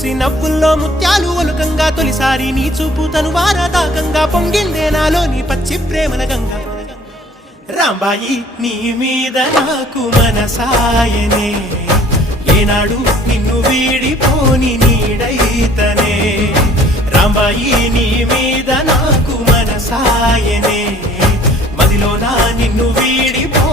చూసి నవ్వుల్లో ముత్యాలు ఒలుకంగా తొలిసారి నీ చూపు తను వారదాకంగా పొంగిందే నాలో నీ పచ్చి ప్రేమల గంగా రాంబాయి నీ మీద నాకు మనసాయనే ఏనాడు నిన్ను వీడిపోని నీడైతనే రాంబాయి నీ మీద నాకు మనసాయనే మదిలో నా నిన్ను వీడిపో